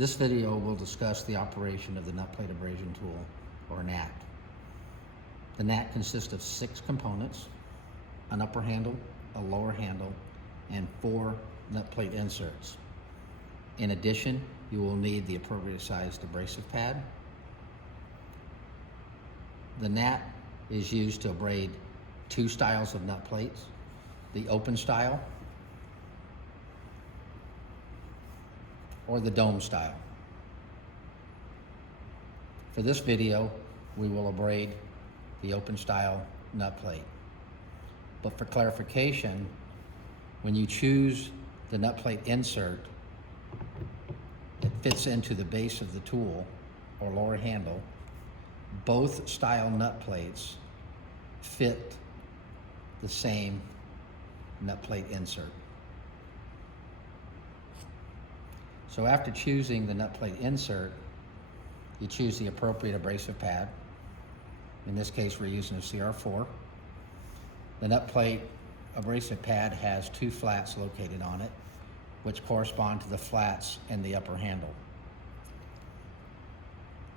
This video will discuss the operation of the Nutplate Abrasion tool, or NAT. The NAT consists of 6 components: an upper handle, a lower handle, and 4 nutplate inserts. In addition, you will need the appropriate sized abrasive pad. The NAT is used to abrade 2 styles of nut plates: the open style or the dome style. For this video, we will abrade the open style nut plate. But for clarification, when you choose the nut plate insert, it fits into the base of the tool or lower handle. Both style nut plates fit the same nut plate insert. So after choosing the nut plate insert, you choose the appropriate abrasive pad. In this case, we're using a CR4. The nut plate abrasive pad has 2 flats located on it, which correspond to the flats in the upper handle.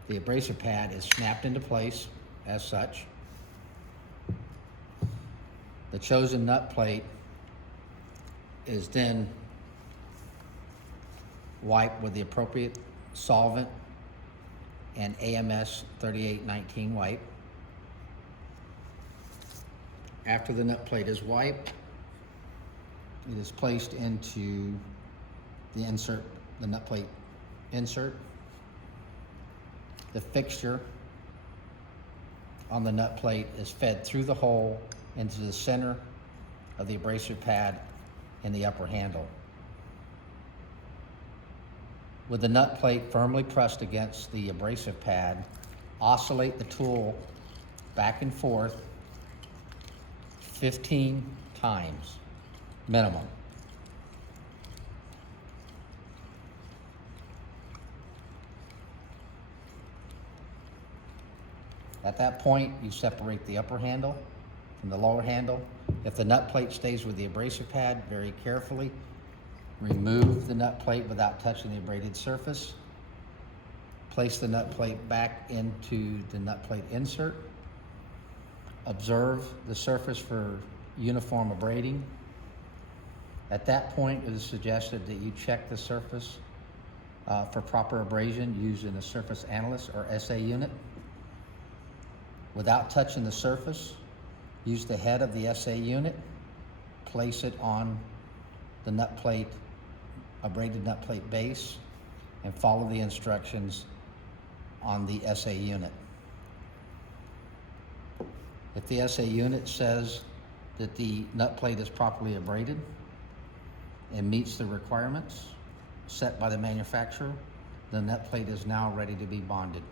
The abrasive pad is snapped into place as such. The chosen nut plate is then wiped with the appropriate solvent and AMS 3819 wipe. After the nut plate is wiped, it is placed into the nut plate insert. The fixture on the nut plate is fed through the hole into the center of the abrasive pad in the upper handle. With the nut plate firmly pressed against the abrasive pad, oscillate the tool back and forth 15 times minimum. At that point, you separate the upper handle from the lower handle. If the nut plate stays with the abrasive pad, very carefully remove the nut plate without touching the abraded surface. Place the nut plate back into the nut plate insert. Observe the surface for uniform abrading. At that point, it is suggested that you check the surface for proper abrasion using a surface analyst or SA unit. Without touching the surface, use the head of the SA unit, place it on the nut plate, abraded nut plate base, and follow the instructions on the SA unit. If the SA unit says that the nut plate is properly abraded and meets the requirements set by the manufacturer, the nut plate is now ready to be bonded.